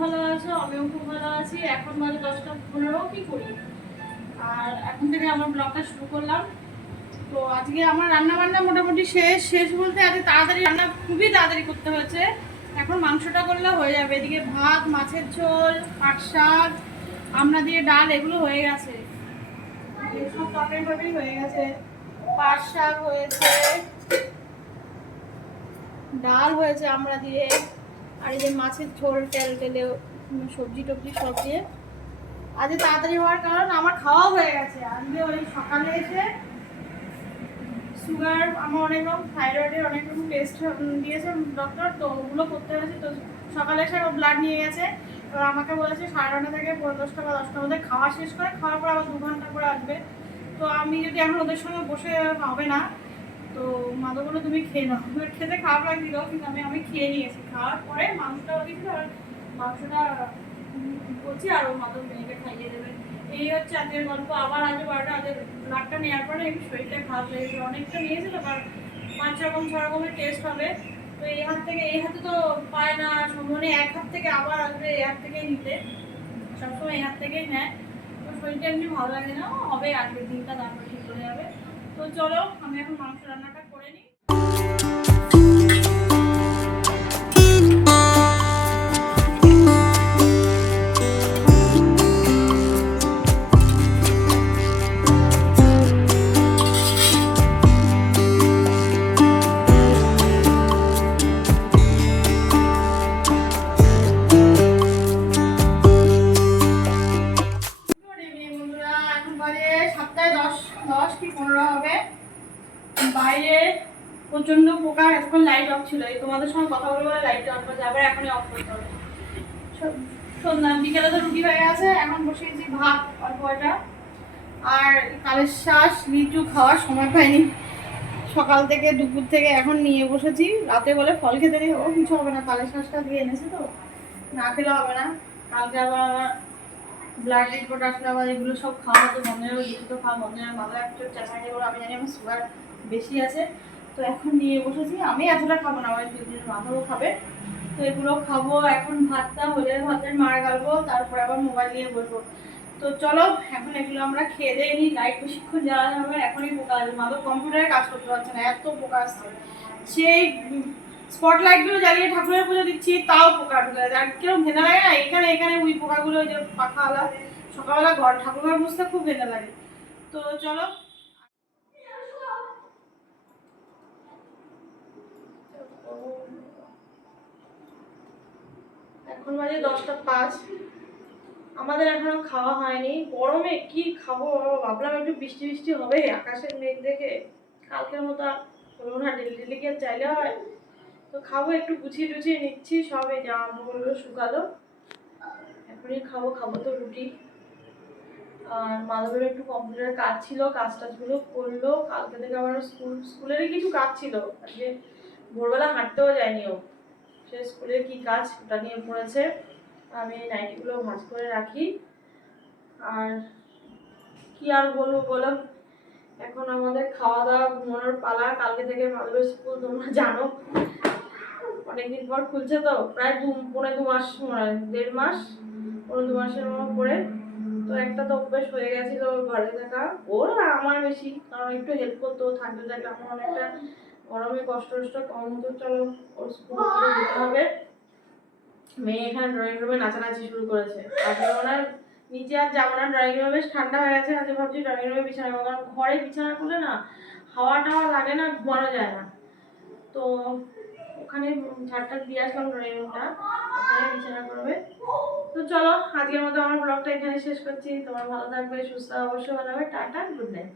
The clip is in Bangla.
ভালো আছো, আমিও খুব ভালো আছি। এখন বাজে 10টা 15, কি করি আর এখন থেকে আমার ব্লগটা শুরু করলাম। তো আজকে আমার রান্না বান্না মোটামুটি শেষ বলতে আজকে তাড়াতাড়ি রান্না খুবই তাড়াতাড়ি করতে হয়েছে। এখন মাংসটা করলে হয়ে যাবে, এদিকে ভাত, মাছের ঝোল, পাট শাক, আমড়া দিয়ে ডাল এগুলো হয়ে গেছে, সব তরকারি হয়ে গেছে। পাট শাক হয়েছে, ডাল হয়েছে আমরা দিয়ে, আর এই যে মাছের ঝোল টেলে সবজি টবজি সব দিয়ে। আজকে তাড়াতাড়ি হওয়ার কারণ আমার খাওয়া হয়ে গেছে। আজকে ওই সকালে এসে সুগার, আমার অনেক রকম থাইরয়েডের অনেক রকম টেস্ট দিয়েছে ডক্টর, তো ওগুলো করতে হয়েছে। তো সকালে এসে ব্লাড নিয়ে গেছে। এবার আমাকে বলেছে 9:30 থেকে 10:30 বা 10টার মধ্যে খাওয়া শেষ করে, খাওয়ার পর আবার 2 ঘন্টা করে আসবে। তো আমি যদি এখন ওদের সঙ্গে বসে হবে না, তো মাদা বলে তুমি খেয়ে নাও। খেতে খারাপ লাগছিল, কিন্তু আমি খেয়ে নিয়েছি। খাওয়ার পরে মাংসটা দিয়েছিল, আর মাংসটা বলছি আর ও মাদা মেয়েকে খাইয়ে দেবে। এই হচ্ছে আজকের গল্প। আবার আগে 12টা, আগে ব্লাডটা নেওয়ার পরে একটু শরীরটা খারাপ লেগেছিল, অনেকটা নিয়েছিল, কারণ 5 রকম 6 রকমের টেস্ট হবে। তো এই হাত থেকে এই হাতে তো পায় না, মানে এক হাত থেকে আবার আসবে এই হাত থেকেই নিতে, সবসময় এই হাত থেকেই নেয়। তো শরীরটা এমনি ভালো লাগে না, হবে আগের দিনটা, তারপর ঠিক হয়ে যাবে। তো চলো আমি এখন মাংস রান্নাটা করে নিই। বাইরে প্রচন্ড পোকা, এতক্ষণ লাইট অফ ছিল, এই তোমাদের সঙ্গে কথা বলে বলে লাইটটা অন করছে, আবার এখনই অফ করতে হবে। সন্ধ্যা বিকেলে তো রুটি হয়ে গেছে, এখন বসিয়েছি ভাত অল্প একটা। আর কালের শ্বাস লিচু খাওয়ার সময় পাইনি, সকাল থেকে দুপুর থেকে এখন নিয়ে বসেছি। রাতে বলে ফল খেতে নেই, ও কিছু হবে না, কালের শ্বাসটা দিয়ে এনেছে তো, না খেলে হবে না। কালকে আবার আমার ব্লাড রিপোর্ট আসলে আবার এগুলো সব খাওয়া তো বন্ধ হয়ে, লিচু তো খাওয়া বন্ধ হয়ে, মাথা একটু চেঁচাই বলে আমি জানি আমার সুগার বেশি আছে। তো এখন নিয়ে বসেছি, আমি এতটা খাবো না, আমার দুদিনের মাথাও খাবে। তো এগুলো খাবো। এখন ভাতটা হলে ভাতের মার গালবো, তারপরে আবার মোবাইল নিয়ে বসবো। তো চলো এখন এগুলো আমরা খেয়ে দিয়ে নিই। লাইট বেশিক্ষণ জ্বালানো হবে, এখনই পোকা আসবে। মাদক কম্পিউটারে কাজ করতে পারছে না, এত পোকা আসছে। সেই স্পটলাইটগুলো জ্বালিয়ে ঠাকুরের পুজো দিচ্ছি, তাও পোকা ঢুকে যায়। আর কিরকম ঘেনা লাগে না, এখানে এখানে ওই পোকাগুলো, ওই যে পাখাওয়ালা, সকালবেলা ঘর ঠাকুরঘর বুঝতে খুব ঘেনা লাগে। তো চলো এখন বাজে 10টা 5, আমাদের এখনো খাওয়া হয়নি। গরমে কি খাবো, ভাবলাম একটু বৃষ্টি বৃষ্টি হবে, আকাশের মেঘ দেখে। কালকের মতো হলো না, ডেলি ডেলি কি চাইলে হয়। তো খাবো, একটু গুছিয়ে টুছিয়ে নিচ্ছি সব, এই জামা কাপড়গুলো শুকালো, এখনই খাবো। খাবো তো রুটি। আর মাধবের একটু কম্পিউটারের কাজ ছিল, কাজ টাজগুলো করলো। কালকে থেকে আবার স্কুলেরই কিছু কাজ ছিল, আজকে ভোরবেলা হাঁটতেও যায়নি ও, সে স্কুলের কি কাজ ওটা নিয়ে পড়েছে। আমি নাইটিগুলো ভাঁজ করে রাখি। আর কি আর বলবো বলো, এখন আমাদের খাওয়া দাওয়া ঘুমানোর পালা। কালকে থেকে মাধবের স্কুল তোমরা জানো, অনেকদিন পর খুলছে, তো প্রায় 2.5 মাস, 1.5 মাস, 2 মাসের মতো পরে। তো একটা তো অভ্যেস হয়ে গেছিল ঘরে থাকা, ওর আমার বেশি, কারণ একটু হেল্প করতো, থাকতে থাকলে আমার অনেকটা গরমে কষ্ট কম হতো। চলো ওর স্কুল যেতে হবে। মেয়ে এখানে ড্রয়িং রুমে নাচানাচি শুরু করেছে, আজকে ওনার নিচে আর যাবো না, ড্রয়িং রুমে বেশ ঠান্ডা হয়ে গেছে। আজকে ভাবছি ড্রয়িং রুমে বিছানা, কারণ ঘরে বিছানা করলে না হাওয়া টাওয়া লাগে না, ঘুমানো যায় না। তো ওখানে ঝাড়টা দিয়ে আসলাম, ড্রয়িং রুমটা, ওখানে বিছানা করবে। তো চলো আজকের মতো আমার ব্লগটা এখানে শেষ করছি। তোমার ভালো থাকবে, সুস্থ অবশ্যই বানাবে। Tata, good night.